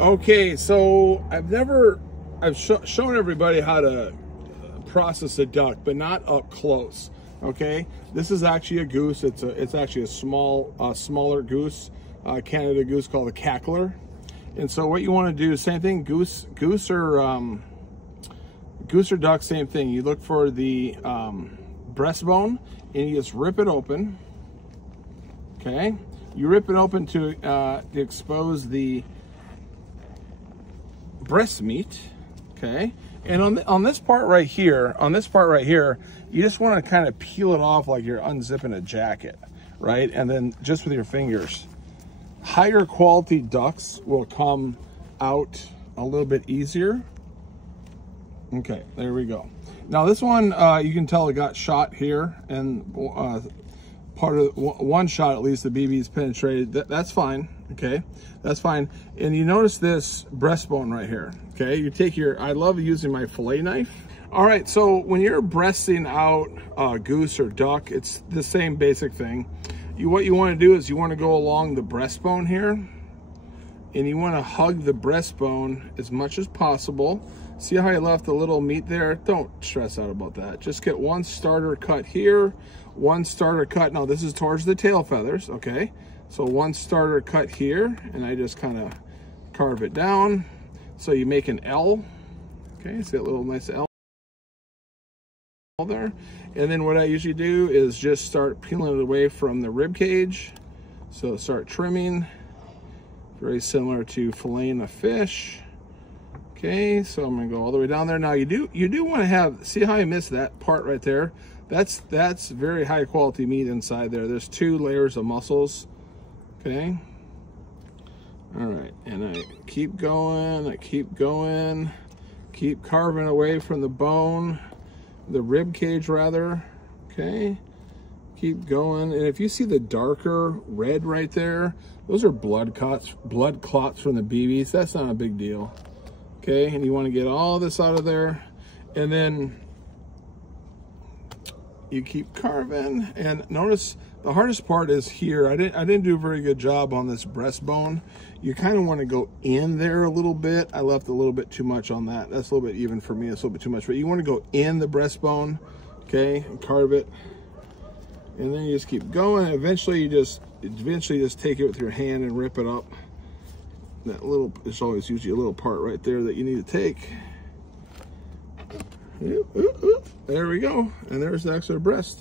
Okay, so I've shown everybody how to process a duck, but not up close. Okay, this is actually a goose. It's actually a smaller goose, Canada goose called a cackler. And so what you want to do, same thing, goose or duck, same thing. You look for the breastbone and you just rip it open. Okay, you rip it open to expose the breast meat. Okay, and on this part right here, you just want to kind of peel it off like you're unzipping a jacket, right? And then just with your fingers. Higher quality ducks will come out a little bit easier. Okay, there we go. Now this one, you can tell it got shot here, and part of one shot at least, the BB's penetrated. That's fine. Okay, that's fine. And you notice this breastbone right here. Okay, you take I love using my fillet knife. All right, so when you're breasting out goose or duck, it's the same basic thing. What you want to do is you want to go along the breastbone here, and you want to hug the breastbone as much as possible. See how I left a little meat there? Don't stress out about that. Just get one starter cut here, one starter cut. Now this is towards the tail feathers, okay? So one starter cut here, and I just kind of carve it down. So you make an L, okay? See that little nice L there? And then what I usually do is just start peeling it away from the rib cage. So start trimming, very similar to filleting a fish. Okay, so I'm gonna go all the way down there. Now you do want to have, see how I missed that part right there? That's very high quality meat inside there. There's 2 layers of muscles. Okay. All right, and I keep going, keep carving away from the bone, the rib cage rather. Okay, keep going. And if you see the darker red right there, those are blood clots from the BBs. That's not a big deal. Okay, and you want to get all this out of there, and then you keep carving. And notice the hardest part is here. I didn't do a very good job on this breastbone. You kind of want to go in there a little bit. I left a little bit too much on that. That's a little bit, even for me, it's a little bit too much. But you want to go in the breastbone, okay, and carve it, and then you just keep going. And eventually you just take it with your hand and rip it up. That little, there's always usually a little part right there that you need to take. There we go, and there's the extra breast.